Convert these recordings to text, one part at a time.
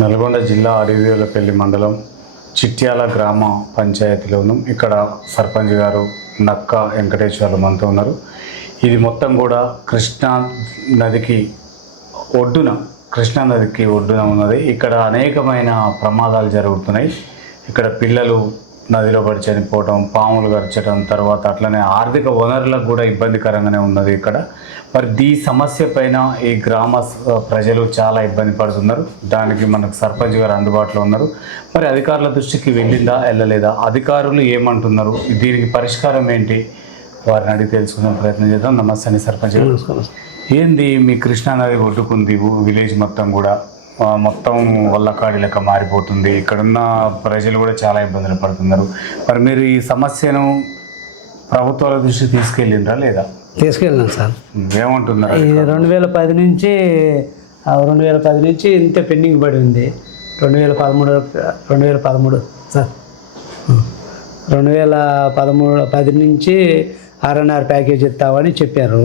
నల్గొండ జిల్లా అడవివేలపల్లి మండలం చిట్యాల గ్రామ పంచాయతీలోను ఇక్కడ సర్పంచ్ గారు నక్క వెంకటేశ్వర్లు మనతో ఉన్నారు. ఇది మొత్తం కూడా నదికి ఒడ్డున కృష్ణా నదికి ఒడ్డున ఉన్నది. ఇక్కడ అనేకమైన ప్రమాదాలు జరుగుతున్నాయి. ఇక్కడ పిల్లలు నదిలో పడి చనిపోవడం, పాములు గరచడం, తర్వాత అట్లనే ఆర్థిక వనరులకు కూడా ఇబ్బందికరంగానే ఉన్నది ఇక్కడ. మరి ఈ సమస్య పైన ఈ గ్రామ ప్రజలు చాలా ఇబ్బంది పడుతున్నారు. దానికి మనకు సర్పంచ్ గారు అందుబాటులో ఉన్నారు. మరి అధికారుల దృష్టికి వెళ్ళిందా వెళ్ళలేదా, అధికారులు ఏమంటున్నారు, దీనికి పరిష్కారం ఏంటి, వారిని అడిగి తెలుసుకునే ప్రయత్నం చేద్దాం. నమస్తే అండి సర్పంచ్ గారు. ఏంది మీ కృష్ణానది ఒడ్డుకుంది, విలేజ్ మొత్తం కూడా మొత్తం వల్లకాడి లెక్క మారిపోతుంది. ఇక్కడున్న ప్రజలు కూడా చాలా ఇబ్బందులు పడుతున్నారు. మరి మీరు ఈ సమస్యను ప్రభుత్వాల దృష్టికి తీసుకెళ్ళిండ్రా లేదా? తీసుకెళ్ళినాం సార్. ఏమంటున్నారు? 2010 నుంచి ఇంత పెండింగ్ పడి ఉంది. 2013 సార్ 2010 నుంచి RNR ప్యాకేజ్ ఇస్తామని చెప్పారు.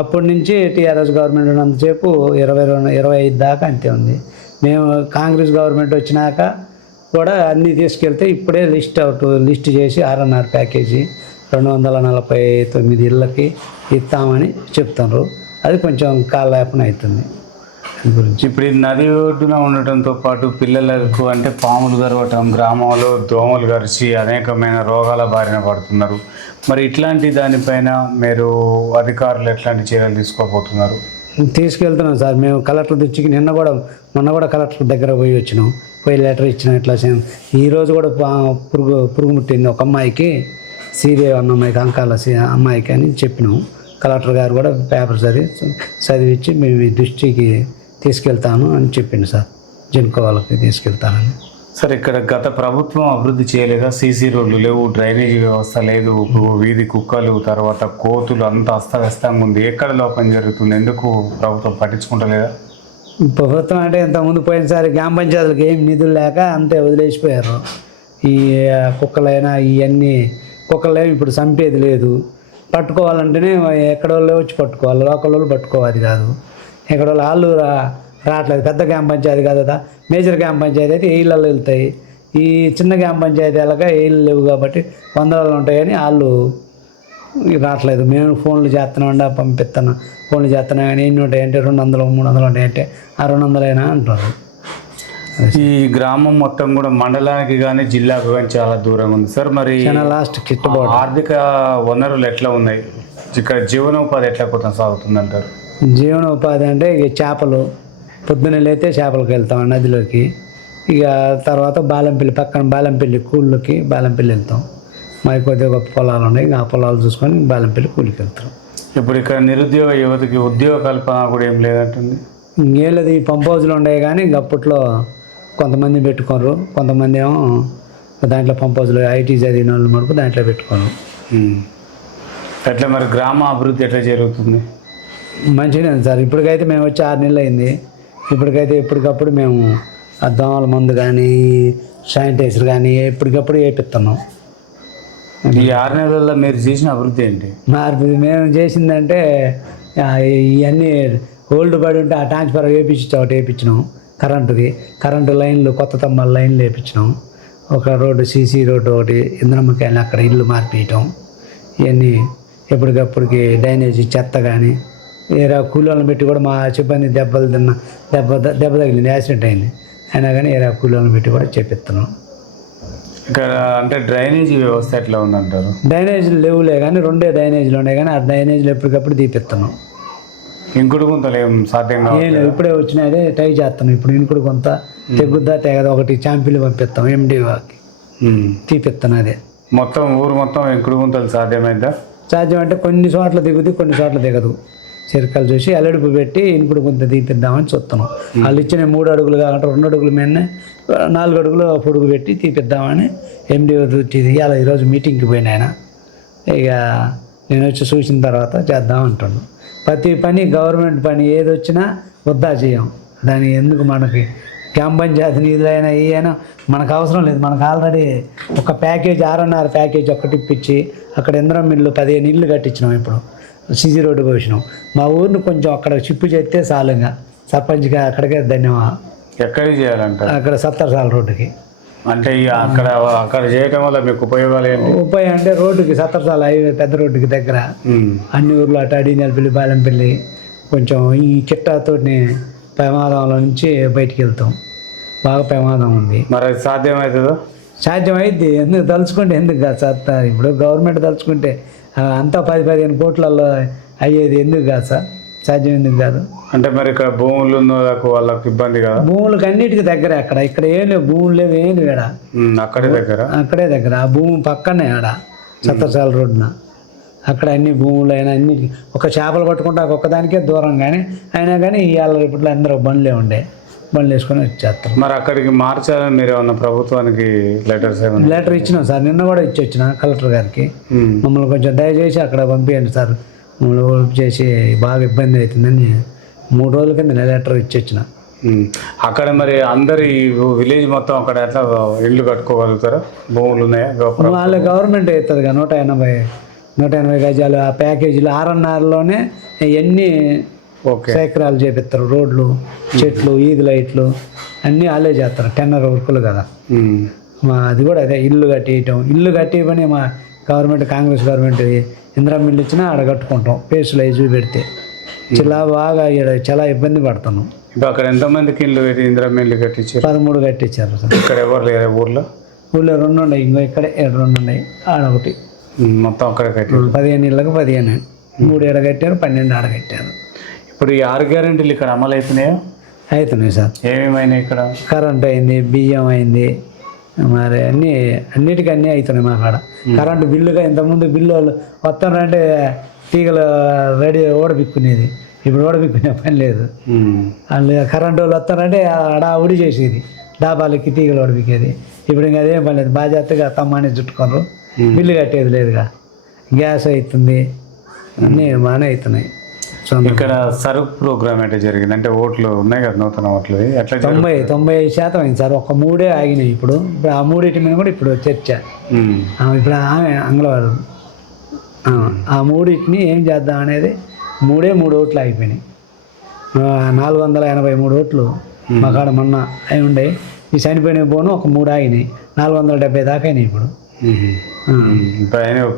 అప్పటి నుంచి టీఆర్ఎస్ గవర్నమెంట్ ఉన్నంతసేపు 25 దాకా అంతే ఉంది. మేము కాంగ్రెస్ గవర్నమెంట్ వచ్చినాక కూడా అన్నీ తీసుకెళ్తే ఇప్పుడే లిస్ట్ చేసి RNR ప్యాకేజీ 249 ఇళ్ళకి ఇస్తామని చెప్తున్నారు. అది కొంచెం కాలయాపన అవుతుంది. గురించి ఇప్పుడు ఈ నది ఒడ్డున ఉండటంతో పాటు పిల్లలకు అంటే పాములు గరవటం, గ్రామంలో దోమలు గరిచి అనేకమైన రోగాల బారిన పడుతున్నారు. మరి ఇట్లాంటి దానిపైన మీరు అధికారులు ఎట్లాంటి చర్యలు తీసుకోబోతున్నారు? తీసుకెళ్తున్నాం సార్. మేము కలెక్టర్ దృష్టికి మొన్న కూడా కలెక్టర్ దగ్గర పోయి వచ్చినాం. పోయి లెటర్ ఇచ్చినాం. ఇట్లా ఈరోజు కూడా పురుగు ముట్టింది ఒక అమ్మాయికి, సీరియా అన్న అమ్మాయికి, అంకాల అమ్మాయికి అని చెప్పినాం. కలెక్టర్ గారు కూడా పేపర్ చదివించి మేము ఈ దృష్టికి తీసుకెళ్తాను అని చెప్పింది సార్. జెన్కో వాళ్ళకి తీసుకెళ్తానని. సార్, ఇక్కడ గత ప్రభుత్వం అభివృద్ధి చేయలేదా? సీసీ రోడ్లు లేవు, డ్రైనేజీ వ్యవస్థ లేదు, వీధి కుక్కలు, తర్వాత కోతులు, అంతా అస్తవ్యస్తంగా ఉంది. ఎక్కడ లోపం జరుగుతుంది? ఎందుకు ప్రభుత్వం పట్టించుకుంటలేదా? ప్రభుత్వం అంటే ఇంతకుముందు పోయినసారి గ్రామ పంచాయతీలకు ఏం నిధులు లేక అంతే వదిలేసిపోయారు. ఈ కుక్కలైనా ఇవన్నీ కుక్కలేమి ఇప్పుడు చంపేది లేదు. పట్టుకోవాలంటేనే ఎక్కడ వాళ్ళు వచ్చి పట్టుకోవాలి, లోకల్ వాళ్ళు పట్టుకోవాలి కాదు. ఎక్కడ వాళ్ళు రావట్లేదు. పెద్ద గ్రామ పంచాయతీ కాదు కదా, మేజర్ గ్రామ పంచాయతీ అయితే ఏళ్ళల్లో వెళ్తాయి. ఈ చిన్న గ్రామ పంచాయతీ వెళ్ళక ఏళ్ళు లేవు కాబట్టి 100 ఉంటాయని వాళ్ళు రావట్లేదు. మేము ఫోన్లు చేస్తున్నాం, పంపిస్తున్నాం, ఫోన్లు చేస్తున్నాం కానీ ఎన్ని ఉంటాయంటే 200 300 ఉంటాయంటే ఆ 200 అంటారు. ఈ గ్రామం మొత్తం కూడా మండలానికి కానీ జిల్లాకు కానీ చాలా దూరంగా ఉంది సార్. మరి లాస్ట్ కిట్టుబాటు ఆర్థిక వనరులు ఎట్లా ఉన్నాయి? ఇక్కడ జీవనోపాధి ఎట్లా కొనసాగుతుంది అంటారు? జీవనోపాధి అంటే ఇక చేపలు, పొద్దున్న లేతే చేపలకు వెళ్తాం నదిలోకి. ఇక తర్వాత పక్కన బాలంపల్లి కూళ్ళకి వెళ్తాం. మాకు కొద్దిగా గొప్ప పొలాలు ఉన్నాయి. ఆ పొలాలు చూసుకొని బాలంపల్లి కూలికి వెళ్తాం. ఇప్పుడు ఇక్కడ నిరుద్యోగ యువతకి ఉద్యోగ కల్పన కూడా ఏం లేదంటుంది. ఇంకేం లేదు. ఈ పంప్ హౌస్లు ఉన్నాయి కానీ ఇంక అప్పట్లో కొంతమంది పెట్టుకోరు, కొంతమంది ఏమో దాంట్లో పంప్ హౌస్లు ఐటీ చదివిన వాళ్ళు మటుకు దాంట్లో పెట్టుకోరు. అట్లా మరి గ్రామ అభివృద్ధి ఎట్లా జరుగుతుంది? మంచిగానే ఉంది సార్. ఇప్పటికైతే మేము వచ్చి 6 నెలలు అయింది. ఇప్పటికైతే ఎప్పటికప్పుడు మేము ఆ దోమల మందు కానీ శానిటైజర్ కానీ ఎప్పటికప్పుడు వేపిస్తున్నాం. ఈ 6 నెలల్లో మీరు చేసిన అభివృద్ధి ఏంటి? మేము చేసిందంటే ఇవన్నీ ఓల్డ్ బడి ఉంటే ఆ ట్రాన్స్ఫర్ వేయించినాం. కరెంటు లైన్లు, కొత్త తమ్మల లైన్లు వేయించినాం. ఒక రోడ్డు, సీసీ రోడ్డు ఒకటి, ఇంద్రమ్మకాయలు అక్కడ ఇల్లు మార్పియటం. ఇవన్నీ ఎప్పటికప్పటికి డ్రైనేజీ, చెత్త కానీ వేరే కూలీలను పెట్టి కూడా మా సిబ్బంది దెబ్బ తగిలింది, యాక్సిడెంట్ అయింది. అయినా కానీ వేరే కూలీలను పెట్టి కూడా చేపిస్తున్నాం. ఇక్కడ అంటే డ్రైనేజీ వ్యవస్థ ఎట్లా ఉందంటారు? డ్రైనేజీలు లేవులే కానీ 2 డ్రైనేజీలు ఉన్నాయి కానీ ఆ డ్రైనేజీలు ఎప్పటికప్పుడు తీపిస్తున్నాం. ఇంకుడు గుంతలు ఏం సాధ్యంగా ఇప్పుడే వచ్చినాయి, ట్రై చేస్తున్నాం. ఇప్పుడు ఇంకుడు కొంత తెగుద్దా తెగదా ఒకటి ఛాంపియన్లు పంపిస్తాం MDOకి తీపిస్తాను. అదే మొత్తం ఊరు మొత్తం ఇంకుడు గుంతలు సాధ్యమైందా? సాధ్యం అంటే కొన్ని చోట్ల దిగుద్ది, కొన్ని చోట్ల దిగదు. చిరకలు చూసి అల్లడుపు పెట్టి ఇంకుడు గుంత తీపిద్దామని చూస్తున్నాం. వాళ్ళు ఇచ్చిన 3 అడుగులు కాకుండా 2 అడుగుల మీదనే 4 అడుగులు పొడుగు పెట్టి తీపిద్దామని MDO ఇవాళ ఈరోజు మీటింగ్కి పోయిన ఆయన. ఇక నేను వచ్చి చూసిన తర్వాత చేద్దామంటున్నాను. ప్రతి పని గవర్నమెంట్ పని ఏది వచ్చినా వద్దా చేయం. దాని ఎందుకు మనకి గ్రామ పంచాయతీ నిధులైనా ఏమైనా మనకు అవసరం లేదు. మనకు ఆల్రెడీ ఒక ప్యాకేజ్ RNR ప్యాకేజ్ ఒక్కటి ఇప్పించి అక్కడ ఇంద్రం మిల్లు 15 ఇళ్ళు కట్టించినాం. ఇప్పుడు సీసీ రోడ్డు పోసినాం. మా ఊరిని కొంచెం అక్కడ చిప్పు చేస్తే చాలు. ఇంకా సర్పంచ్గా అక్కడికే ధన్యవాదాలు. ఎక్కడికి చేయాలంటారు? అక్కడ సత్తరసాల రోడ్డుకి. అంటే ఇక అక్కడ చేయటం వల్ల మీకు ఉపయోగాలు ఏంటి? ఉపయోగం అంటే రోడ్డుకి సత్తరసాల హైవే పెద్ద రోడ్డుకి దగ్గర అన్ని ఊర్లు అటు అడినెలపల్లి బాలెంపల్లి కొంచెం ఈ చిట్టాతోటి ప్రమాదంలో నుంచి బయటికి వెళ్తాం. బాగా ప్రమాదం ఉంది. మరి అది సాధ్యమవుతుందో? సాధ్యమైద్ది. ఎందుకు తలుచుకుంటే ఎందుకు కాదు సార్? ఇప్పుడు గవర్నమెంట్ తలుచుకుంటే అంతా 10-15 కోట్లలో అయ్యేది ఎందుకు కాదు సార్? సాధ్యం ఎందుకు కాదు? అంటే మరి ఇక్కడ భూములు ఉన్న వాళ్ళకి ఇబ్బంది కదా? భూములకు అన్నిటికీ దగ్గర ఇక్కడ ఏం లేవు, భూములు లేవు, ఏం లేవు. అక్కడే దగ్గర ఆ భూమి పక్కనే సత్తరసాల రోడ్డున అక్కడ అన్ని భూములు అయినా అన్నిటికీ ఒక చేపలు పట్టుకుంటే ఒక్కదానికే దూరం, కానీ అయినా కానీ ఇవాళ ఇప్పుడు అందరూ బండ్లే బండ్లు వేసుకొని వచ్చేస్తారు. మరి అక్కడికి మార్చాలని మీరు ఏమన్నా ప్రభుత్వానికి లెటర్ ఇచ్చినాం సార్. నిన్న కూడా వచ్చిన కలెక్టర్ గారికి. మమ్మల్ని కొంచెం దయచేసి అక్కడ పంపించండి సార్, మమ్మల్ని ఓల్పు చేసి బాగా ఇబ్బంది అవుతుందని 3 రోజుల కింద లెటర్ ఇచ్చొచ్చిన. అక్కడ మరి అందరు ఈ విలేజ్ మొత్తం అక్కడ ఎట్లా ఇల్లు కట్టుకోగలుగుతారా? భూములు ఉన్నాయా? వాళ్ళ గవర్నమెంట్ అవుతుంది 180 గజాలు ఆ ప్యాకేజీలు 6.5లోనే ఎన్ని సేకరాలు చేపిస్తారు. రోడ్లు, చెట్లు, ఈది లైట్లు అన్నీ వాళ్ళే చేస్తారు. టెన్నర్ వర్కులు కదా. అది కూడా అదే ఇల్లు కట్టియమని మా గవర్నమెంట్, కాంగ్రెస్ గవర్నమెంట్ ఇందిరమ్మ ఇల్లు ఇచ్చినా ఆడ కట్టుకుంటాం. పేసులు అవి చూపెడితే బాగా చాలా ఇబ్బంది పడుతున్నాం. ఇప్పుడు అక్కడ ఎంతమందికి ఇల్లు ఇందిరమ్మ ఇల్లు కట్టించారు? 13 కట్టించారు సార్. ఇక్కడ ఎవరు లేరు ఊర్లో 2 ఉన్నాయి. ఇంకో ఇక్కడే 2 ఉన్నాయి. ఆడొకటి మొత్తం అక్కడ కట్టారు. 15 ఇళ్ళకి 15, 3 ఏడ కట్టారు, 12 ఆడ కట్టారు. ఇప్పుడు ఈ 6 గ్యారెంటీలు ఇక్కడ అమలు అవుతున్నాయా? అవుతున్నాయి సార్. ఏమేమైనా ఇక్కడ కరెంట్ అయింది, బియ్యం అయింది, మరి అన్నిటికీ అన్నీ అవుతున్నాయి మా కాడ. కరెంటు బిల్లుగా ఇంతకుముందు బిల్లు వాళ్ళు వస్తానంటే తీగలు రెడీ ఓడబిక్కునేది. ఇప్పుడు ఓడబిక్కునే పని లేదు. వాళ్ళు కరెంటు వాళ్ళు వస్తారంటే ఉడి చేసేది, డాబాలకి తీగలు ఓడబిక్కేది. ఇప్పుడు ఇంకా అదేం పని లేదు. బాధ్యతగా తమ్మాని చుట్టుకోరు, బిల్లు కట్టేది లేదుగా. గ్యాస్ అవుతుంది, అన్నీ బాగానే అవుతున్నాయి. ఇక్కడ సరుకు ప్రోగ్రామ్ ఎట్లా జరిగింది? అంటే ఓట్లు ఉన్నాయి కదా, నూతన ఓట్లు ఎట్లా? 90% అయింది సార్. ఒక 3 ఆగినాయి. ఇప్పుడు ఆ 3 మీద కూడా ఇప్పుడు చర్చ. ఇప్పుడు ఆమె అంగళవారు ఆ 3 ఏం చేద్దాం అనేది 3 ఓట్లు అయిపోయినాయి. 483 ఓట్లు మా కాడ మొన్న అవి ఉండే. ఈ చనిపోయిన పోను ఒక 3 ఆగినాయి. 470 దాకా అయినాయి. ఇప్పుడు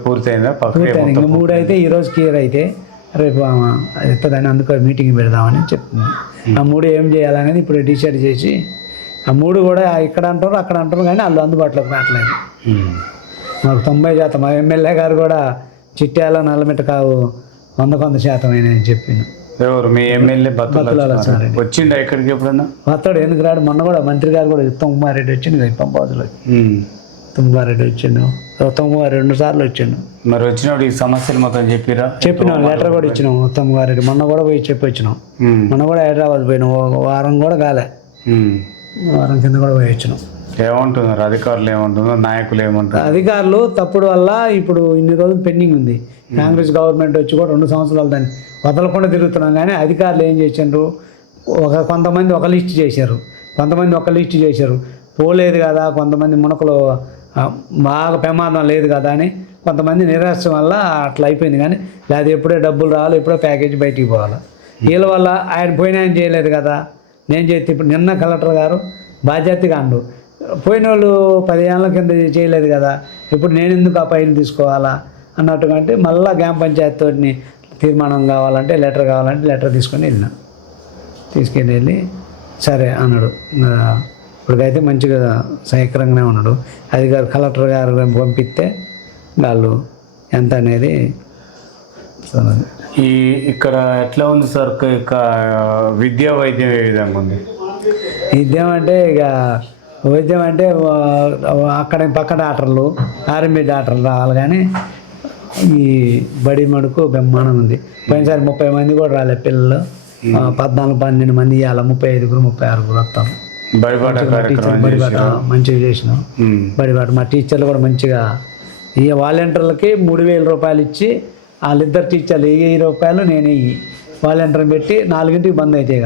పూర్తయిందా? పూర్తయింది. ఇంకా 3 అయితే ఈరోజు క్లియర్ అయితే రేపు ఎత్తదని అందుకు మీటింగ్ పెడదామని చెప్తుంది. ఆ 3 ఏం చేయాలనేది ఇప్పుడు డిసైడ్ చేసి ఆ 3 కూడా ఇక్కడ అంటారు, అక్కడ అంటారు, కానీ వాళ్ళు అందుబాటులోకి రావట్లేదు. మాకు 90% మా ఎమ్మెల్యే గారు కూడా చిట్యాల నల్లమిట్ట కావు 100% అయినాయని చెప్పిండు. ఎవరు మీ ఎమ్మెల్యే? వచ్చిండా ఇక్కడికి ఎప్పుడన్నా? వస్తాడు, ఎందుకు రాడు? మొన్న కూడా మంత్రి గారు కూడా ఉత్తమ్ కుమార్ రెడ్డి వచ్చిండు. పంపాదులో ఉత్తమ్ కుమార్ రెడ్డి వచ్చిండు. ఉత్తమ్ కుమార్ 2 సార్లు వచ్చిండు. మరి వచ్చినప్పుడు ఈ సమస్యలు మొత్తం చెప్పినాం. లెటర్ కూడా ఇచ్చినాం ఉత్తమ్ కుమార్ రెడ్డి. మొన్న కూడా పోయి చెప్పి వచ్చినాం. మొన్న కూడా హైదరాబాద్ పోయినాం. వారం కూడా కాలే, వారం కింద కూడా పోయి వచ్చినాం. ఏమంటున్నారు అధికారులు? ఏమంటున్నారు నాయకులు? ఏమంటారు అధికారులు? తప్పుడు వల్ల ఇప్పుడు ఇన్ని రోజులు పెండింగ్ ఉంది. కాంగ్రెస్ గవర్నమెంట్ వచ్చి కూడా 2 సంవత్సరాలు దాన్ని వదలకుండా తిరుగుతున్నాం. కానీ అధికారులు ఏం చేసిండ్రు? కొంతమంది ఒక లిస్ట్ చేశారు, కొంతమంది ఒక లిస్ట్ చేశారు. పోలేదు కదా, కొంతమంది మునకలు బాగా ప్రమాదం లేదు కదా అని కొంతమంది నిరాశ వల్ల అట్లా అయిపోయింది. కానీ లేదా ఎప్పుడే డబ్బులు రావాలి, ఎప్పుడో ప్యాకేజీ బయటికి పోవాలి. వీళ్ళ వల్ల ఆయన పోయిన ఆయన చేయలేదు కదా, నేను చేస్తే ఇప్పుడు నిన్న కలెక్టర్ గారు బాధ్యతగా అండు పోయిన వాళ్ళు 10 ఏళ్ళ కింద చేయలేదు కదా, ఇప్పుడు నేను ఎందుకు ఆ ఫైల్ తీసుకోవాలా అన్నట్టుగా. అంటే మళ్ళీ గ్రామ పంచాయతీతో తీర్మానం కావాలంటే లెటర్ తీసుకొని వెళ్ళి సరే అన్నాడు. ఇప్పటికైతే మంచిగా సహకరంగానే ఉన్నాడు. అధికారి కలెక్టర్ గారు పంపిస్తే వాళ్ళు ఎంత అనేది. ఇక్కడ ఎట్లా ఉంది సార్ విద్యా వైద్యం ఏ విధంగా ఉంది? వైద్యం అంటే అక్కడ పక్క డాక్టర్లు, ఆర్ఎంపీ డాక్టర్లు రావాలి. కానీ ఈ బడి మడుకు బ్రహ్మాండం ఉంది. పోయినసారి 30 మంది కూడా రాలే పిల్లలు. 14-12 మంది ఇవ్వాలి. 35-36 వస్తాం. బడిబాట మంచిగా చేసినాం. బడిబాట మా టీచర్లు కూడా మంచిగా ఈ వాలంటీర్లకి 3,000 రూపాయలు ఇచ్చి వాళ్ళిద్దరు టీచర్లు 1,000 రూపాయలు నేను వాలంటీర్ని పెట్టి 4ంటికి బంద్ అయితే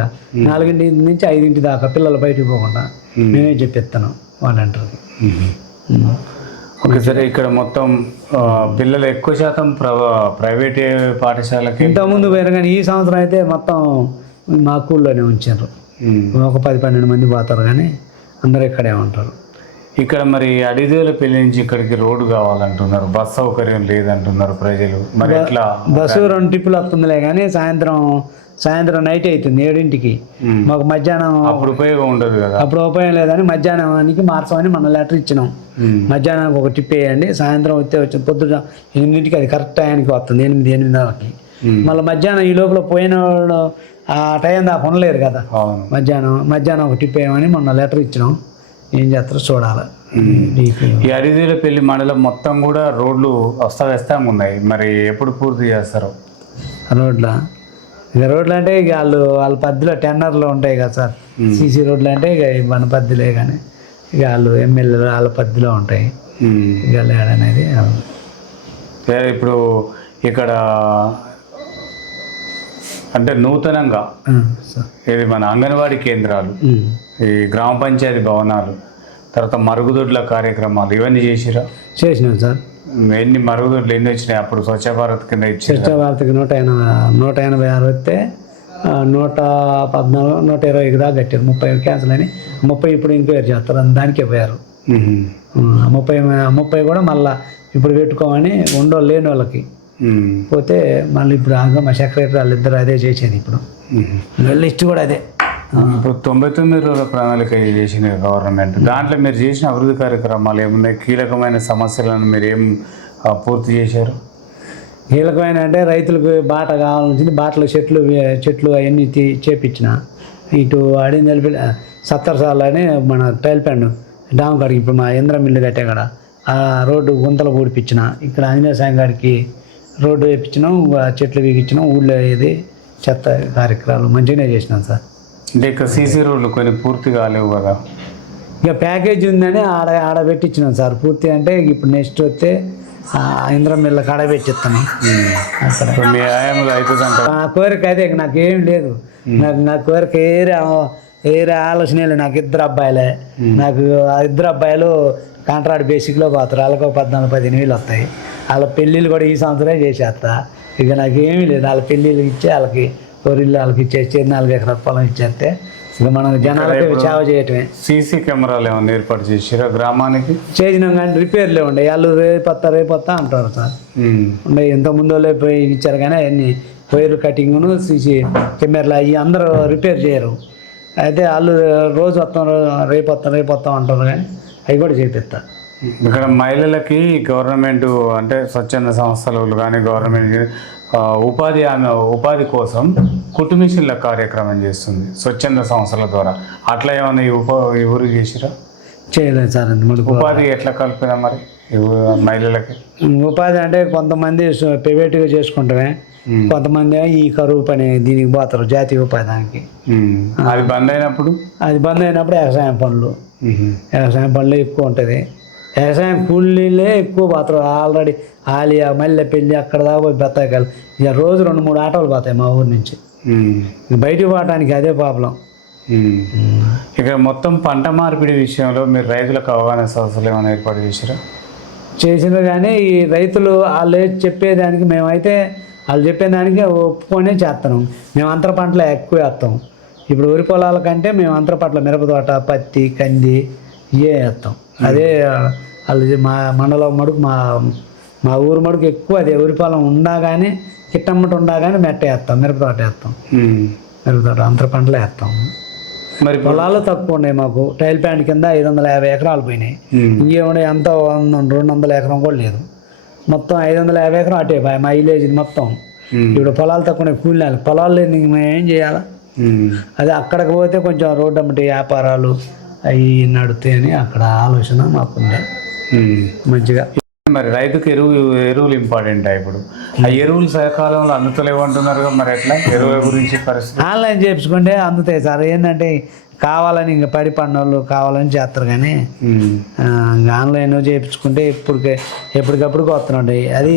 4 నుంచి 5 దాకా పిల్లలు బయటకు పోకుండా నేనే చెప్పిస్తాను వాలంటీర్కి. Okay sir. ఇక్కడ మొత్తం పిల్లలు ఎక్కువ శాతం ప్రైవేట్ పాఠశాలకి ఇంతకుముందు పోయారు, కానీ ఈ సంవత్సరం అయితే మొత్తం మా స్కూల్లోనే ఉంచారు. ఒక 10-12 మంది పోతారు కానీ అందరూ ఇక్కడే ఉంటారు. ఇక్కడ మరి అడిదేల పెళ్లి నుంచి ఇక్కడికి రోడ్డు కావాలంటున్నారు, బస్ సౌకర్యం లేదంటున్నారు ప్రజలు. మరి ఎట్లా? బస్సు 2 ట్రిప్పులు వస్తుందిలే కానీ సాయంత్రం నైట్ అవుతుంది 7ంటికి. మాకు మధ్యాహ్నం అప్పుడు ఉపయోగం ఉండదు కదా. అప్పుడు ఉపయోగం లేదని మధ్యాహ్నానికి మార్చమని మన లెటర్ ఇచ్చినాం. మధ్యాహ్నానికి ఒక ట్రిప్ వేయండి, సాయంత్రం వచ్చి పొద్దున 8ంటికి అది కరెక్ట్ టైంకి వస్తుంది, 8-8:30కి. మళ్ళీ మధ్యాహ్నం ఈ లోపల పోయిన వాళ్ళు ఆ టైం దాకా ఉండలేరు కదా. మధ్యాహ్నం ఒక ట్రిప్ వేయమని మొన్న లెటర్ ఇచ్చినాం. ఏం చేస్తారో చూడాలి. ఈ అడిదేల పెళ్లి మండలం మొత్తం కూడా రోడ్లు అస్తవ్యస్తంగా ఉన్నాయి. మరి ఎప్పుడు పూర్తి చేస్తారు రోడ్లు అంటే ఇక వాళ్ళ పద్ధతిలో టెండర్లు ఉంటాయి కదా సార్. సీసీ రోడ్లు అంటే ఇక మన పద్ధతిలే కానీ ఇక వాళ్ళు ఎమ్మెల్యేలు వాళ్ళ పద్ధతిలో ఉంటాయి. ఇక అనేది ఇప్పుడు ఇక్కడ అంటే నూతనంగా ఇది మన అంగన్వాడీ కేంద్రాలు, ఈ గ్రామ పంచాయతీ భవనాలు, తర్వాత మరుగుదొడ్ల కార్యక్రమాలు ఇవన్నీ చేసినాం సార్. ఎన్ని మరుగుదొడ్లు ఎన్ని వచ్చినాయి అప్పుడు స్వచ్ఛ భారత్ కింద ఇచ్చారు? స్వచ్ఛ భారత్కి 186 వస్తే 114, 120 దాకా కట్టారు. 30 క్యాన్సిల్ అని 30 ఇప్పుడు ఎంక్వైరీ చేస్తారు, దానికే పోయారు. 30 కూడా మళ్ళీ ఇప్పుడు పెట్టుకోమని లేని వాళ్ళకి పోతే మళ్ళీ ఇప్పుడు మా సెక్రటరీ వాళ్ళిద్దరు అదే చేసేది. ఇప్పుడు లిస్ట్ కూడా అదే. ఇప్పుడు 99 రోజుల ప్రణాళిక చేసిన గవర్నమెంట్, దాంట్లో మీరు చేసిన అభివృద్ధి కార్యక్రమాలు ఏమున్నాయి? కీలకమైన సమస్యలను మీరు ఏం పూర్తి చేశారు? కీలకమైన అంటే రైతులకు బాట కావాల్సింది, బాటలో చెట్లు అవన్నీ చేపించిన. ఇటు అడిగిన 70 సార్లు అని మన టైల్ ప్యాండ్ డామ్ కాడికి ఇప్పుడు మా ఇంద్ర మిల్లు కట్టే కాడ ఆ రోడ్డు గుంతలు పూడిపించిన. ఇక్కడ ఆంజనేయ స్వామి గారికి రోడ్డు వేయించినాం, చెట్లు వీగించినాం. ఊళ్ళో ఏది చెత్త కార్యక్రమాలు మంచిగానే చేసినాం సార్. అంటే ఇక్కడ సీసీ రోడ్లు కొన్ని పూర్తి కాలేవు కదా. ఇక ప్యాకేజ్ ఉందని ఆడ పెట్టించినాం సార్. పూర్తి అంటే ఇప్పుడు నెక్స్ట్ వస్తే ఇంద్రం మిల్ల కాడ పెట్టిస్తాను. అక్కడ మీ ఆయంలో అవుతుందంట. నా కోరిక అదే, నాకేం లేదు. నా కోరిక ఏరే ఆలోచన లేదు. నాకు 2 అబ్బాయిలే. నాకు ఆ 2 అబ్బాయిలు కాంట్రాక్ట్ బేసిక్లో పోతారు. వాళ్ళకు 14-15 వేలు వస్తాయి. వాళ్ళ పెళ్ళిళ్ళు కూడా ఈ సంవత్సరమే చేసేస్తా. ఇక నాకేమీ లేదు. వాళ్ళ పెళ్ళిళ్ళు ఇచ్చి వాళ్ళకి కోరిళ్ళు వాళ్ళకి ఇచ్చేసి 4 ఎకరాల పొలం ఇచ్చేస్తే ఇక మనం జనాలకి సేవ చేయటమే. సీసీ కెమెరాలు ఏమైనా ఏర్పాటు చేసిరా గ్రామానికి? చేసినాం కానీ రిపేర్లే ఉండే. వాళ్ళు రేపొత్తా అంటారు సార్. ఉండే ఇంతకుముందు పోయి ఇచ్చారు కానీ అవన్నీ వైర్ కటింగ్ను సీసీ కెమెరాలు అవి అందరూ రిపేర్ చేయరు. అయితే వాళ్ళు రోజు వస్తాం రేపొత్తాం అంటారు కానీ అవి కూడా చేపిస్తారు. ఇక్కడ మహిళలకి గవర్నమెంట్ అంటే స్వచ్ఛంద సంస్థలు కానీ గవర్నమెంట్ ఉపాధి కోసం కుటుంబీషన్ల కార్యక్రమం చేస్తుంది స్వచ్ఛంద సంస్థల ద్వారా. అట్లా ఏమైనా ఎవరు చేసిరా? చేయలేదు సార్. ఉపాధి ఎట్లా కలిపినా మరి మహిళలకి? ఉపాధి అంటే కొంతమంది ప్రైవేట్గా చేసుకుంటామే, కొంతమంది ఈ కరువు పని దీనికి పోతారు జాతీయ ఉపాధి దానికి. అది బంద్ అయినప్పుడు వ్యవసాయం పనులు ఎక్కువ ఉంటుంది. వ్యవసాయం కూలీలే ఎక్కువ పోతారు. ఆల్రెడీ ఆలియా మల్లె పెళ్ళి అక్కడ దాకా పోయి బత్తాయికాయలు ఇక రోజు 2-3 ఆటోలు పోతాయి మా ఊరి నుంచి. బయటకు పోవడానికి అదే ప్రాబ్లం. ఇక్కడ మొత్తం పంట మార్పిడి విషయంలో మీరు రైతులకు అవగాహన సదస్సులు ఏమైనా ఏర్పాటు చేసినా కానీ ఈ రైతులు వాళ్ళు చెప్పేదానికి మేమైతే వాళ్ళు చెప్పేదానికి ఒప్పుకొనే చేస్తున్నాం. మేము అంతర పంటలు ఎక్కువ వేస్తాం. ఇప్పుడు వరి పొలాల కంటే మేము అంతర పంటల మిరప తోట, పత్తి, కంది ఇవే వేస్తాం. అదే వాళ్ళు మా మండలం మడుకు మా ఊరు మడుకు ఎక్కువ అదే వరి పొలం ఉన్నా కానీ కిట్టమ్మట ఉన్నా కానీ మెట్ట వేస్తాం, మిరప తోట వేస్తాం. మిరప తోట అంతర పంటలు వేస్తాం. మరి పొలాలు తక్కువ ఉన్నాయి మాకు. టైల్ ప్యాంట్ కింద 550 ఎకరాలు పోయినాయి. ఇంకేముండే అంత 200 ఎకరం కూడా లేదు. మొత్తం 550 ఎకరం అటే మా విలేజ్ మొత్తం. ఇప్పుడు పొలాలు తక్కువ కూలినాలి. పొలాలు లేని మేము ఏం చేయాలా? అదే అక్కడికి పోతే కొంచెం రోడ్డు అమ్మటి వ్యాపారాలు అవి నడుతాయని అక్కడ ఆలోచన మాకుండే మంచిగా. మరి రైతుకు ఎరువులు ఇంపార్టెంట్. ఇప్పుడు ఆ ఎరువులు సకాలంలో అందుతలేవు అంటున్నారు. మరి ఎట్లా ఎరువుల గురించి పరిస్థితి? ఆన్లైన్ చేయించుకుంటే అందుతాయి సార్. ఏంటంటే కావాలని ఇంకా పడి పడినోళ్ళు కావాలని చేస్తారు కానీ ఆన్లైన్ చేయించుకుంటే ఎప్పటికప్పుడు వస్తున్నాయి. అది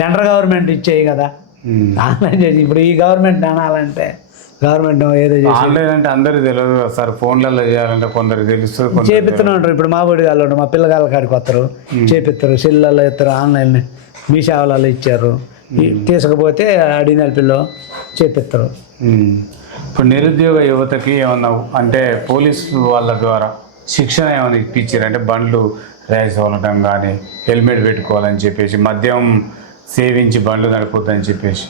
సెంట్రల్ గవర్నమెంట్ ఇచ్చేయి కదా. ఆన్లైన్ చేసి ఇప్పుడు ఈ గవర్నమెంట్ అనాలంటే గవర్నమెంట్ ఏదో ఆన్లైన్ అంటే అందరికి తెలియదు సార్. ఫోన్లలో చేయాలంటే కొందరికి తెలుస్తుంది. చేపిస్తూనే ఉంటారు. ఇప్పుడు మా బడి వాళ్ళు మా పిల్లగాళ్ళ కాడికి వస్తారు, చేపిస్తారు. సెల్లలో ఇస్తారు. ఆన్లైన్ మీ సేవలలో ఇచ్చారు. తీసుకపోతే అడిగిన పిల్ల చేపిస్తారు. ఇప్పుడు నిరుద్యోగ యువతకి ఏమన్నా అంటే పోలీసు వాళ్ళ ద్వారా శిక్షణ ఏమైనా ఇప్పించారు అంటే బండ్లు ర్యాష్ అవ్వడం కానీ హెల్మెట్ పెట్టుకోవాలని చెప్పేసి మద్యం సేవించి బండ్లు నడపొద్దని చెప్పేసి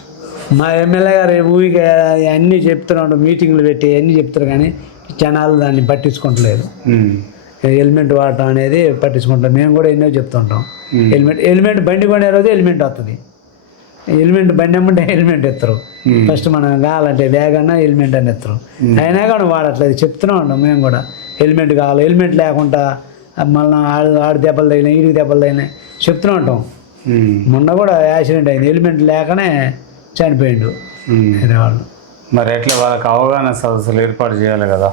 మా ఎమ్మెల్యే గారు ఊరికే అన్నీ చెప్తున్నాడు, మీటింగ్లు పెట్టి అన్నీ చెప్తారు కానీ జనాలు దాన్ని పట్టించుకుంటలేదు. హెల్మెట్ వాడటం అనేది పట్టించుకుంటాం. మేము కూడా ఎన్నో చెప్తుంటాం. హెల్మెట్ బండి కొనే రోజు హెల్మెట్ వస్తుంది. హెల్మెట్ బండి అమ్మంటే హెల్మెట్ ఎత్తరు. ఫస్ట్ మనం కావాలంటే బ్యాగ్ అన్నా హెల్మెట్ అని ఎత్తరు. అయినా కానీ వాడట్లేదు. చెప్తూనే ఉంటాం మేము కూడా హెల్మెట్ కావాలి. హెల్మెట్ లేకుండా మళ్ళీ ఆడు దెబ్బలు తగిలినాయి, ఈడికి దెబ్బలు తగిలినాయి చెప్తూనే ఉంటాం. మొన్న కూడా యాక్సిడెంట్ అయింది, హెల్మెట్ లేకనే చనిపోయిండు వాళ్ళు. మరి ఎట్లా వాళ్ళకి అవగాహన సదస్సులు ఏర్పాటు చేయాలి కదా.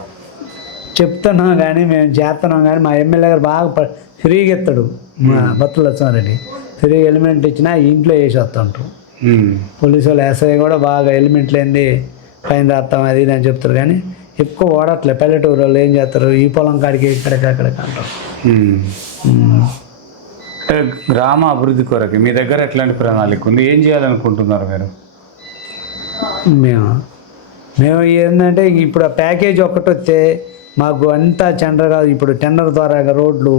చెప్తున్నాం కానీ మేము చేస్తున్నాం కానీ మా ఎమ్మెల్యే గారు బాగా ఫ్రీగా ఇస్తాడు. మా బత్తుల లక్ష్మారెడ్డి ఫ్రీగా హెల్మెట్ ఇచ్చినా ఇంట్లో వేసి వస్తుంటారు. పోలీసు వాళ్ళు ఎస్ఐ కూడా బాగా హెల్మెట్ లేనిది ఫైన్ రాస్తాం అది ఇది అని చెప్తారు కానీ ఎక్కువ వాడట్లే. పల్లెటూరు వాళ్ళు ఏం చేస్తారు, ఈ పొలం కాడికి ఇక్కడికి అక్కడికి అంటారు. అంటే గ్రామ అభివృద్ధి కొరకు మీ దగ్గర ఎట్లాంటి ప్రణాళిక ఉంది, ఏం చేయాలనుకుంటున్నారు మీరు? మేము ఏంటంటే ఇప్పుడు ఆ ప్యాకేజ్ ఒక్కటి వస్తే మాకు అంతా టెండర్గా ఇప్పుడు టెండర్ ద్వారా రోడ్లు,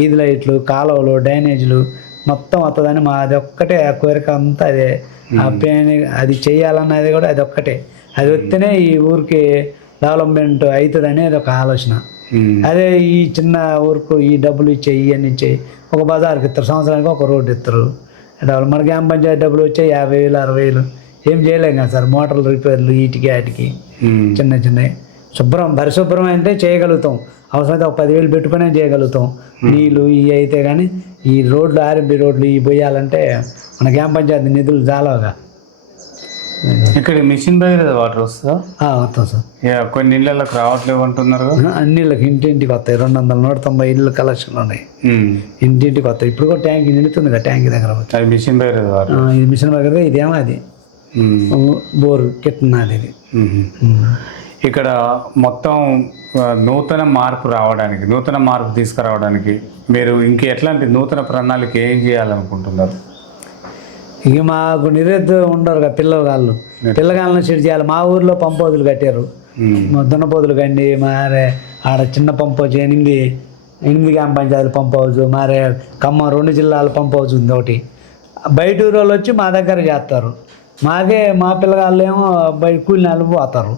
ఈది లైట్లు, కాలువలు, డ్రైనేజీలు మొత్తం వస్తుందని మా అది ఒక్కటే ఆ కోరిక అంతా అదే. ఆ పెయిన్ అది చేయాలన్నది కూడా అది ఒక్కటే. అది వస్తేనే ఈ ఊరికి డెవలప్మెంట్ అవుతుంది అనేది ఒక ఆలోచన. అదే ఈ చిన్న ఊరుకు ఈ డబ్బులు ఇచ్చేయి ఇవన్నీ ఇచ్చేయి ఒక బజార్కి ఇస్తారు, సంవత్సరానికి ఒక రోడ్డు ఇస్తారు. మన గ్రామ పంచాయతీ డబ్బులు వచ్చాయి 50,000 60,000 ఏం చేయలేం కదా సార్. మోటార్లు రిపేర్లు వీటికి వాటికి చిన్న చిన్నవి పరిశుభ్రం అంటే చేయగలుగుతాం. అవసరమైతే ఒక 10,000 పెట్టుకునే చేయగలుగుతాం. నీళ్ళు ఇవి అయితే కానీ ఈ రోడ్లు ఆర్ఎంపీ రోడ్లు ఇవి పోయాలంటే మన గ్రామ పంచాయతీ నిధులు చాలాగా. ఇక్కడ మిషన్ భగీరథ వాటర్ వస్తుందా? వస్తాం సార్. కొన్ని ఇళ్ళకి రావట్లేవు అంటున్నారు. అన్ని ఇళ్ళకి ఇంటింటికి వస్తాయి. 290 ఇళ్ళు కలెక్షన్లు ఉన్నాయి. ఇంటింటికి వస్తాయి. ఇప్పుడు కూడా ట్యాంక్ నిండుతుంది కదా, ట్యాంక్ దగ్గర అది మిషన్ భగీరథ వాటర్. ఇది మిషన్ భగీరథ. ఇదేమో అది బోరు కిట్టినది ఇది. ఇక్కడ మొత్తం నూతన మార్పు తీసుకురావడానికి మీరు ఎట్లాంటి నూతన ప్రణాళిక ఏం చేయాలనుకుంటున్నారు? ఇక మాకు నిరుద్యోగం ఉండరు కదా పిల్లగాళ్ళని సెట్ చేయాలి. మా ఊర్లో పంప్ హౌజులు కట్టారు, దున్నపోతులు కండి మారే ఆడ చిన్న పంప్ హౌజ్ 8 గ్రామ పంచాయతీల పంప్ హౌజ్ మారే ఖమ్మం 2 జిల్లాల పంప్ హౌజ్ ఉంది ఒకటి. బయట ఊరు వాళ్ళు వచ్చి మా దగ్గర చేస్తారు. మా పిల్లగాళ్ళు ఏమో కూలి నెలలు పోతారు.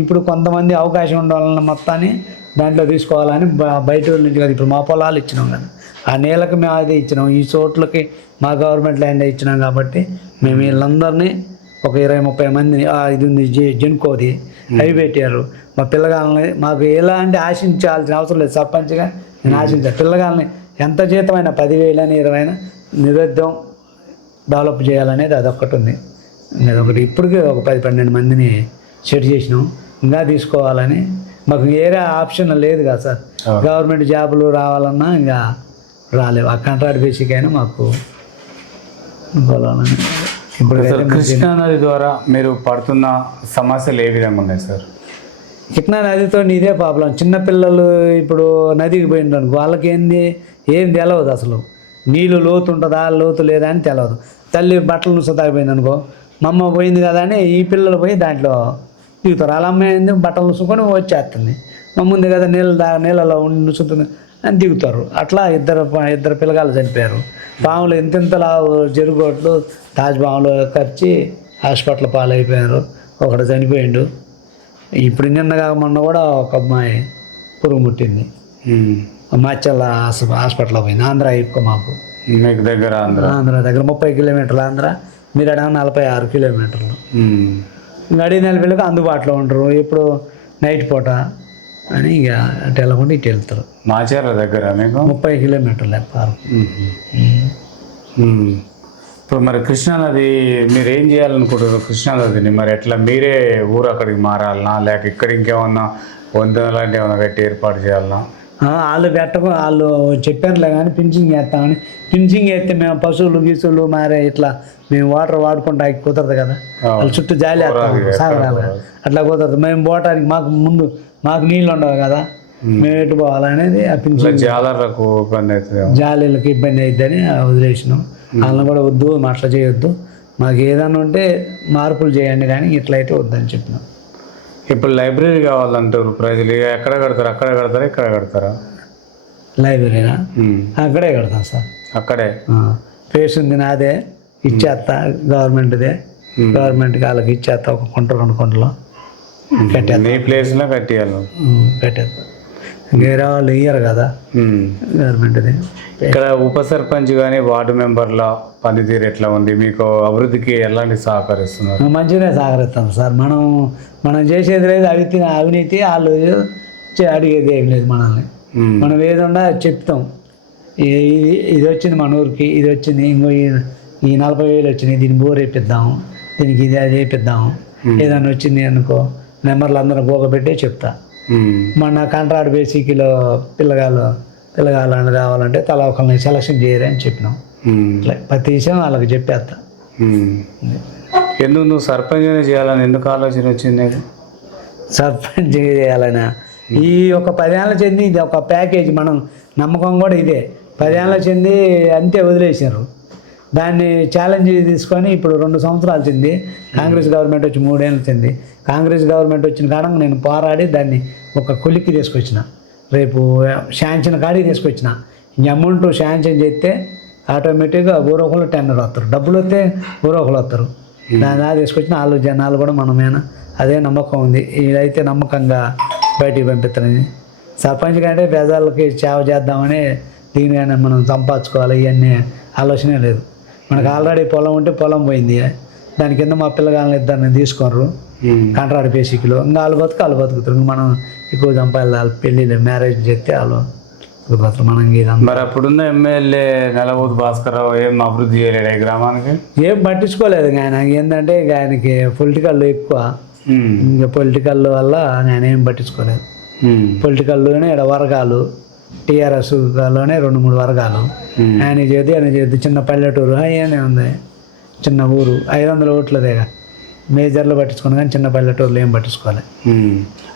ఇప్పుడు కొంతమంది అవకాశం ఉండాలన్న మొత్తాన్ని దాంట్లో తీసుకోవాలని బయట ఊరి నుంచి కదా. ఇప్పుడు మా పొలాలు ఇచ్చినాం కదా, ఆ నేలకు మేము అదే ఇచ్చినాం. ఈ చోట్లకి మా గవర్నమెంట్ ల్యాండ్ ఇచ్చినాం కాబట్టి మేము వీళ్ళందరినీ ఒక 20-30 మందిని ఇది ఉంది జెన్కోది అవి పెట్టారు. మా పిల్లగాళ్ళని మాకు ఎలాంటి ఆశించాల్సిన అవసరం లేదు. సర్పంచ్గా నేను ఆశించాను. పిల్లగాళ్ళని ఎంత జీతమైనా 10,000 అని 20,000 నిరుద్యోగం డెవలప్ చేయాలనేది అదొక్కటి ఉంది. అదొకటి ఇప్పటికీ ఒక 10-12 మందిని సెట్ చేసినాం. ఇంకా తీసుకోవాలని మాకు వేరే ఆప్షన్ లేదు కదా సార్. గవర్నమెంట్ జాబులు రావాలన్నా ఇంకా రాలేవు. ఆ కాంట్రాక్ట్ బేసిక్ అయినా మాకు ఇప్పుడు కృష్ణా నది ద్వారా మీరు పడుతున్న సమస్యలు ఏ విధంగా ఉన్నాయి సార్? కృష్ణా నదితో ఇదే ప్రాబ్లం. చిన్నపిల్లలు ఇప్పుడు నదికి పోయిండ్రు అనుకో, వాళ్ళకి ఏం తెలవదు అసలు. నీళ్ళు లోతు ఉంటుందా లోతు లేదా అని తెలవదు. తల్లి బట్టలు నుసతాగిపోయింది అనుకో, మా అమ్మ పోయింది కదా అని ఈ పిల్లలు పోయి దాంట్లో దిగుతారు. వాళ్ళ అమ్మ ఏంది బట్టలు నుసుకొని వచ్చేస్తుంది. మా ముందు కదా నీళ్ళలో ఉండి నుసుతుంది అని దిగుతారు. అట్లా ఇద్దరు పిల్లగాళ్ళు చనిపోయారు. పాములు ఎంతెంతలా జరుగుట్లు తాజ్పాములు ఖర్చి హాస్పిటల్ పాలైపోయారు. ఒకడు చనిపోయిండు. ఇప్పుడు నిన్నగా మొన్న కూడా ఒక అమ్మాయి పురుగు ముట్టింది. మాచల్ల హాస్పిటల్ పోయింది. ఆంధ్ర ఎక్కువ మాకు మీకు దగ్గర ఆంధ్ర దగ్గర 30 కిలోమీటర్లు. ఆంధ్ర మీరు అడగ 46 కిలోమీటర్లు. అడిగిన పిల్లలకు అందుబాటులో ఉంటారు. ఇప్పుడు నైట్ పూట అని ఇక అటు వెళ్ళకుండా ఇటు వెళ్తారు. మాచర్ల దగ్గర మీకు 30 కిలోమీటర్లు ఎప్పారు. ఇప్పుడు మరి కృష్ణానది మీరు ఏం చేయాలనుకుంటున్నారు? కృష్ణానదిని మరి ఎట్లా మీరే ఊరు అక్కడికి మారాలనా, లేక ఇక్కడ ఇంకేమన్నా వంతెన లాంటి ఏమన్నా కట్టి ఏర్పాటు చేయాలనా? వాళ్ళు చెప్పారులే కానీ పింఛింగ్ వేస్తామని. పింఛింగ్ వేస్తే మేము పశువులు గీసులు మారే ఇట్లా మేము వాటర్ వాడుకుంటా కుదరదు కదా. వాళ్ళు చుట్టూ జాలి సాగరాలు అట్లా కుదరదు. మేము పోవటానికి మాకు నీళ్ళు ఉండవు కదా, మేము ఎటు పోవాలనేది ఆ పింఛింగ్ జాలర్లకు ఇబ్బంది అవుతుంది, జాలీలకు ఇబ్బంది అవుతుందని వదిలేసినాం. వాళ్ళని కూడా వద్దు అట్లా చేయొద్దు, మాకు ఏదైనా ఉంటే మార్పులు చేయండి కానీ ఇట్లయితే వద్దని చెప్పినాం. ఇప్పుడు లైబ్రరీ కావాలంటారు ప్రజలు, ఎక్కడ కడతారు? అక్కడ కడతారా, ఇక్కడ కడతారా? లైబ్రరీనా? అక్కడే కడతాం సార్. అక్కడే ప్లేస్ ఉంది నాదే, ఇచ్చేస్తా గవర్నమెంట్దే. గవర్నమెంట్కి వాళ్ళకి ఇచ్చేస్తా, ఒక కుంట 2 కుంటలు కట్టేస్తా. నీ ప్లేస్లో కట్టేయాలి. కట్టేస్తా. వేరే వాళ్ళు ఇయ్యరు కదా గవర్నమెంట్ది. ఇక్కడ ఉప సర్పంచ్ కానీ వార్డు మెంబర్ల పనితీరు ఎట్లా ఉంది? మీకు అభివృద్ధికి ఎలాంటి సహకరిస్తున్నారు? మంచిగానే సహకరిస్తాం సార్. మనం చేసేది లేదు అవినీతి, వాళ్ళు అడిగేది ఏం లేదు మనల్ని. మనం ఏది ఉండా చెప్తాం, ఇది వచ్చింది మన ఊరికి, ఇది వచ్చింది, ఇంకో ఈ 40,000 వచ్చినాయి, దీన్ని బోర్ వేపిద్దాము, దీనికి ఇది అది వేపిద్దాము, ఏదన్నా వచ్చింది అనుకో నెంబర్లు అందరూ పోగబెట్టి చెప్తా. మన కాంట్రాక్ట్ బేసిక్లో పిల్లగాళ్ళు కావాలంటే తలా ఒకరిని సెలక్షన్ చేయరు అని చెప్పినాం. ఇట్లా ప్రతి విషయం వాళ్ళకి చెప్పేస్తా. ఎందుకు నువ్వు సర్పంచ్ చేయాలని ఎందుకు ఆలోచన వచ్చింది? సర్పంచ్ చేయాలన్నా ఈ ఒక 10 ఏళ్ళ చెంది ఇది ఒక ప్యాకేజ్, మనం నమ్మకం కూడా ఇదే. 10 ఏళ్ళ చెంది అంతే వదిలేసారు. దాన్ని ఛాలెంజ్ తీసుకొని ఇప్పుడు 2 సంవత్సరాలు చెంది కాంగ్రెస్ గవర్నమెంట్ వచ్చి 3 ఏళ్ళు చెంది కాంగ్రెస్ గవర్నమెంట్ వచ్చిన కారణంగా నేను పోరాడి దాన్ని ఒక కొలిక్కి తీసుకొచ్చిన. రేపు శాంక్షన్ కాడికి తీసుకొచ్చిన. ఈ అమౌంట్ శాంక్షన్ చేస్తే ఆటోమేటిక్గా ఊరొకరు టెండర్ వస్తారు, డబ్బులు వస్తే ఊరొకరు వస్తారు. దాని తీసుకొచ్చిన వాళ్ళు జనాలు కూడా మనమేనా అదే నమ్మకం ఉంది. ఇదైతే నమ్మకంగా బయటికి పంపిస్తానని. సర్పంచ్ కంటే ప్రజలకి సేవ చేద్దామని దీనికైనా మనం సంపాదించుకోవాలి ఇవన్నీ ఆలోచనే లేదు. మనకు ఆల్రెడీ పొలం ఉంటే పొలం పోయింది, దాని కింద మా పిల్లగాళ్ళని 2 తీసుకోరు కాంట్రాక్ట్ బేసిక్లో. ఇంకా వాళ్ళు బతుకుతారు. ఇంకా మనం ఎక్కువ సంపాదించాలి. వాళ్ళు పెళ్ళిళ్ళు మ్యారేజ్ చేస్తే వాళ్ళు బతుకుతారు. మనం మరి అప్పుడున్న ఎమ్మెల్యే నల్లబోతు భాస్కర్రావు ఏం అభివృద్ధి చేయలేడు ఈ గ్రామానికి? ఏం పట్టించుకోలేదు ఆయన. ఏంటంటే ఆయనకి పొలిటికల్ ఎక్కువ, ఇంకా పొలిటికల్ వల్ల ఆయన ఏం పట్టించుకోలేదు. పొలిటికల్లోనే ఇక్కడ వర్గాలు, టీఆర్ఎస్లోనే 2-3 వర్గాలు. ఆయన చేతి చిన్న పల్లెటూరు అయ్యనే ఉంది, చిన్న ఊరు, 500 ఓట్లదేగా. మేజర్లు పట్టించుకుని కానీ చిన్న పల్లెటూరులో ఏం పట్టించుకోవాలి.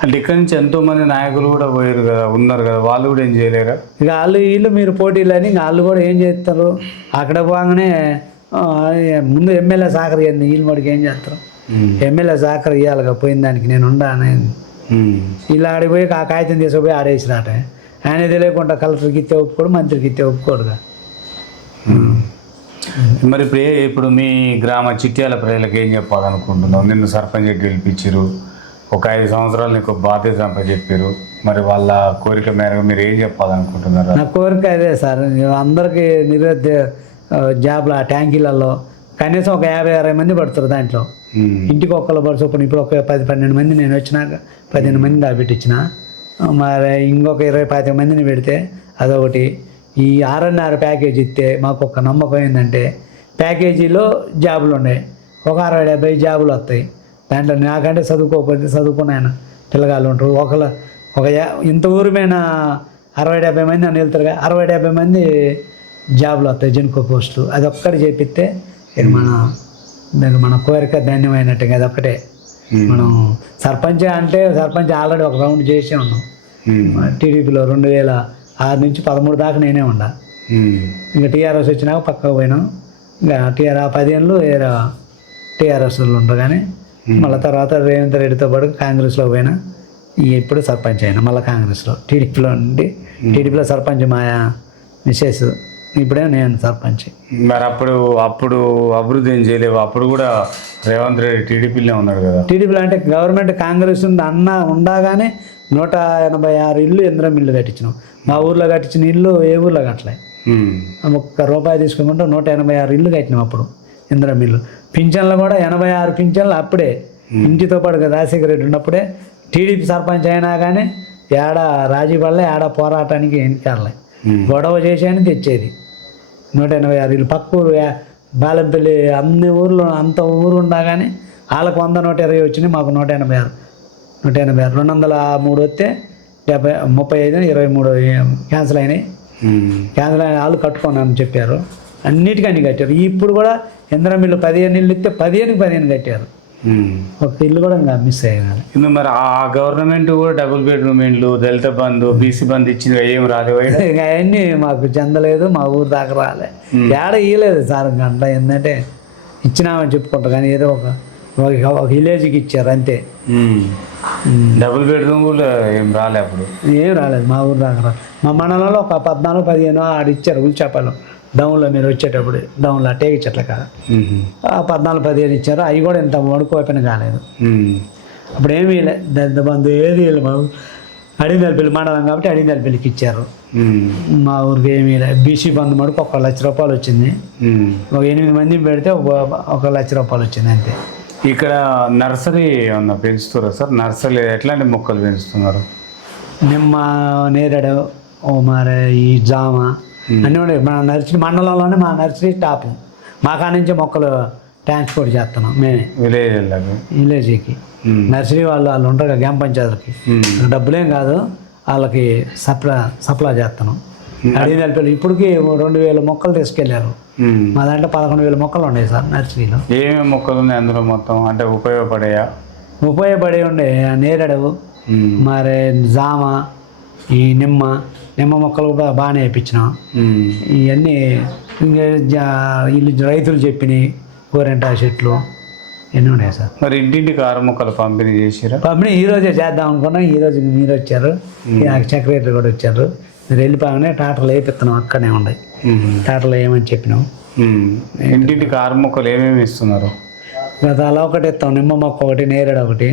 అంటే ఇక్కడ నుంచి ఎంతో మంది నాయకులు కూడా పోయారు కదా, ఉన్నారు కదా, వాళ్ళు కూడా ఏం చేయలేరా? ఇక వీళ్ళు మీరు పోటీలని వాళ్ళు కూడా ఏం చేస్తారు? అక్కడ పోగానే ముందు ఎమ్మెల్యే సహకర్ ఇవ్వండి, వీళ్ళు మడికి ఏం చేస్తారు? ఎమ్మెల్యే సహకర్ ఇవ్వాలిగా, పోయిన దానికి నేను ఉండాను. ఇలా ఆడిపోయి ఆ కాగితం తీసుకుపోయి ఆడేసిరాట. ఆయన తెలియకుండా కలెక్టర్కి ఇస్తే ఒప్పుకోడు, మంత్రికి ఇస్తే ఒప్పుకోడుగా. మరి ఇప్పుడు మీ గ్రామ చిట్యాల ప్రజలకు ఏం చెప్పాలనుకుంటున్నావు? నిన్ను సర్పంచ్ గెలిపించారు, ఒక 5 సంవత్సరాలు నీకు బాధ్యత చెప్పారు, మరి వాళ్ళ కోరిక మేరకు మీరు ఏం చెప్పాలనుకుంటున్నారు? నా కోరిక అదే సార్, అందరికీ జాబ్లు ఆ ట్యాంకీలలో కనీసం ఒక 50-60 మంది పడుతారు. దాంట్లో ఇంటికి ఒక్కళ్ళు పడుచు. ఇప్పుడు ఒక 10-12 మంది నేను వచ్చినాక 15 మంది దాబెట్టించిన. మరి ఇంకొక 20-25 మందిని పెడితే అదొకటి. ఈ 6.5 ప్యాకేజీ ఇస్తే మాకు ఒక నమ్మకం ఏంటంటే ప్యాకేజీలో జాబులు ఉన్నాయి, ఒక 60-70 జాబులు వస్తాయి. దాంట్లో నాకంటే చదువుకోకపోతే చదువుకున్న పిల్లగాళ్ళు ఉంటారు. ఒక ఇంత ఊరి మీద 60-70 మంది అని వెళ్తారుగా, 60-70 మంది జాబులు వస్తాయి, జనుకో పోస్టులు. అది ఒక్కటి చేపిస్తే ఇది మన కోరిక ధన్యమైనట్టుగా. అది ఒక్కటే. మనం సర్పంచ్ ఆల్రెడీ ఒక రౌండ్ చేసే ఉన్నాం. టీడీపీలో 2006 నుంచి 13 దాకా నేనే ఉన్నా. ఇంకా టీఆర్ఎస్ వచ్చినాక పక్కకు పోయినాం. ఇంకా 10 ఏళ్ళు టీఆర్ఎస్లో ఉంటారు. కానీ మళ్ళీ తర్వాత రేవంత్ రెడ్డితో పాటు కాంగ్రెస్లో పోయినా. ఇప్పుడు సర్పంచ్ అయినా మళ్ళీ కాంగ్రెస్లో. టీడీపీలో సర్పంచ్ మాయా మిస్సెస్, ఇప్పుడే నేను సర్పంచ్. మరి అప్పుడు అభివృద్ధి ఏం చేయలేవు? అప్పుడు కూడా రేవంత్ రెడ్డి టీడీపీలో ఉన్నాడు కదా. టీడీపీలో అంటే గవర్నమెంట్ కాంగ్రెస్ ఉండగానే 186 ఇల్లు ఇంద్రం ఇల్లు కట్టించినాం. మా ఊర్లో కట్టించిన ఇల్లు ఏ ఊర్లో కట్టలే. ₹1 తీసుకోకుండా 186 ఇల్లు కట్టినాం అప్పుడు ఇంద్రం ఇల్లు. పింఛన్లు కూడా 86 పింఛన్లు అప్పుడే ఇంటితో పాటు రాజశేఖర రెడ్డి ఉన్నప్పుడే. టీడీపీ సర్పంచ్ అయినా కానీ రాజీ పడలే, పోరాటానికి ఎన్నికలే, గొడవ చేసేయని తెచ్చేది. 186 ఇల్లు. పక్క ఊరు బాలంపల్లి, అన్ని ఊర్లు అంత ఊరు ఉన్నా కానీ వాళ్ళకు 100-120 వచ్చినాయి, మాకు 186. 203 వస్తే 35, 23 క్యాన్సిల్ అయినాయి. క్యాన్సిల్ అయిన వాళ్ళు కట్టుకున్నాను చెప్పారు. అన్నిటికీ కట్టారు. ఇప్పుడు కూడా ఇంద్రం ఇల్లు 15 ఇల్లు ఇస్తే 15 కట్టారు. ఒక ఇల్లు కూడా ఇంకా మిస్ అయ్యాను. మరి ఆ గవర్నమెంట్ కూడా డబుల్ బెడ్రూమ్ ఇండ్లు, దళిత బంధు, బీసీ బంధు ఇచ్చింది, ఏం రాదు. అవన్నీ మాకు చెందలేదు, మా ఊరు దాకా రాలే, ఏడ ఇయ్యలేదు సార్. గంట ఏంటంటే ఇచ్చినామని చెప్పుకుంటారు కానీ ఏదో ఒక విలేజ్కి ఇచ్చారు అంతే. డబుల్ బెడ్రూమ్ కూడా ఏం రాలే అప్పుడు? ఏం రాలేదు మా ఊరు దాకా. మా మండలంలో ఒక 14-15 ఆడ ఇచ్చారు ఉల్చాపాలు డౌన్లో మీరు వచ్చేటప్పుడు, డౌన్లో టేకి చెట్ల కాడ 14-15 ఇచ్చారు. అవి కూడా ఇంత వణుకు ఓపెన్ కాలేదు. అప్పుడు ఏమీ దళిత బంధు ఏది మా అడిగినల్పల్లి మండలం కాబట్టి అడిగినల్పల్లికి ఇచ్చారు. మా ఊరికి ఏమీ లేదు. బీసీ బంధు మటుకు 1 లక్ష రూపాయలు వచ్చింది. ఒక 8 మందిని పెడితే 1 లక్ష రూపాయలు వచ్చింది అంతే. ఇక్కడ నర్సరీ ఏమన్నా పెంచుతారా సార్? నర్సరీ ఎట్లాంటి మొక్కలు పెంచుతున్నారు? నిమ్మ, నేరేడు, మరి ఈ జామ అన్నీ ఉన్నాయి. మన నర్సరీ మండలంలోనే మా నర్సరీ టాప్. మా కాడ నుంచే మొక్కలు ట్రాన్స్పోర్ట్ చేస్తున్నాం మేమే విలేజ్కి. నర్సరీ వాళ్ళు ఉంటారు కదా గ్రామ పంచాయతీలకి, డబ్బులేం కాదు వాళ్ళకి సప్లై చేస్తున్నాం. అడిగిన ఇప్పటికి 2000 మొక్కలు తీసుకెళ్ళారు. మా దాంట్లో 11,000 మొక్కలు ఉన్నాయి సార్ నర్సరీలో. ఏమేమి మొక్కలు ఉన్నాయి అందులో మొత్తం? అంటే ఉపయోగపడే ఉండే నేరేడు, మరి జామ, ఈ నిమ్మ మొక్కలు కూడా బాగానే వేయించినాం. ఇవన్నీ వీళ్ళు రైతులు చెప్పినాయి. గోరెంటా చెట్లు ఎన్ని ఉన్నాయి సార్. మరి ఇంటింటికి 6 మొక్కలు పంపిణీ చేసిరా? పంపిణీ ఈరోజే చేద్దాం అనుకున్నాం. ఈరోజు మీరు వచ్చారు, సెక్రటరీ కూడా వచ్చారు. మీరు వెళ్ళిపోగానే టాటర్లు వేపిస్తున్నాం, అక్కడనే ఉన్నాయి టాటర్లు వేయమని చెప్పినాం. ఇంటింటికి 6 మొక్కలు ఏమేమి ఇస్తున్నారు? అలా ఒకటి ఇస్తాం. నిమ్మ మొక్క ఒకటి, నేరేడు ఒకటి,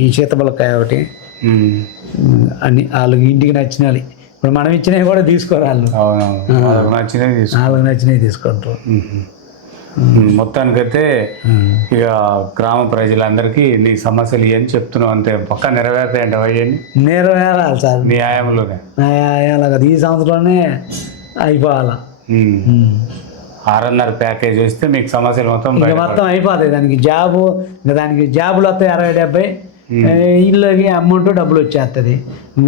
ఈ సీతబలకాయ ఒకటి, అన్ని వాళ్ళకి ఇంటికి నచ్చినవి. ఇప్పుడు మనం ఇచ్చినవి కూడా తీసుకోరు వాళ్ళు. వాళ్ళకి నచ్చినవి తీసుకుంటారు. మొత్తానికైతే ఇక గ్రామ ప్రజలందరికీ నీ సమస్యలు ఏం చెప్తున్నావు అంతే పక్కా నెరవేరుతాయంటే అవన్నీ? నెరవేరాలి సార్ నీ ఆయంలోనే. ఈ సంవత్సరంలోనే అయిపోవాలా. 6.5 ప్యాకేజ్ వస్తే మీకు సమస్యలు మొత్తం అయిపోతాయి. దానికి జాబులు వస్తాయి 60-70. ఇళ్ళకి అమౌంట్ డబ్బులు వచ్చేస్తుంది.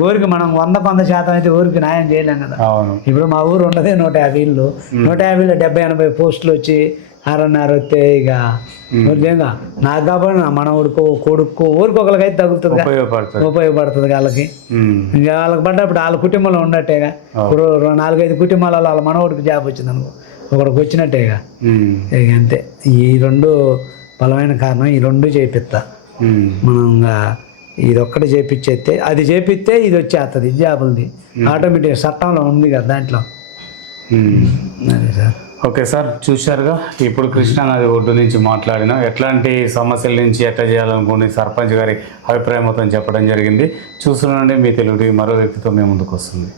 ఊరికి మనం 100% అయితే ఊరికి న్యాయం చేయలేం కదా. ఇప్పుడు మా ఊరు ఉన్నదే 150 ఇళ్ళు. 150లో 70-80 పోస్టులు వచ్చి 6.5 వస్తే ఇక నాకు కాబట్టి మన కొడుకు ఊరికి ఒకరికైతే తగులుతుంది, ఉపయోగపడుతుంది వాళ్ళకి. ఇంకా వాళ్ళకి పడ్డప్పుడు వాళ్ళ కుటుంబంలో ఉన్నట్టేగా. ఇప్పుడు 4-5 కుటుంబాలలో వాళ్ళ మనవడికి జాబ్ వచ్చింది అనుకో, ఒకడికి వచ్చినట్టేగా. ఇక అంతే. ఈ 2 బలమైన కారణం. ఈ 2 చేపిస్తా. మనం ఇది ఒక్కటి చేపిచ్చేస్తే, అది చేపిస్తే ఇది వచ్చేస్తుంది జాబులది ఆటోమేటిక్. చట్టంలో ఉంది కదా దాంట్లో. అదే సార్. ఓకే సార్, చూశారుగా ఇప్పుడు కృష్ణానది ఒడ్డు నుంచి మాట్లాడినా ఎట్లాంటి సమస్యల నుంచి ఎట్లా చేయాలనుకుని సర్పంచ్ గారి అభిప్రాయం మొత్తం చెప్పడం జరిగింది. చూస్తుండండి మీ తెలుగు మరో వ్యక్తితో మేము ముందుకు వస్తుంది.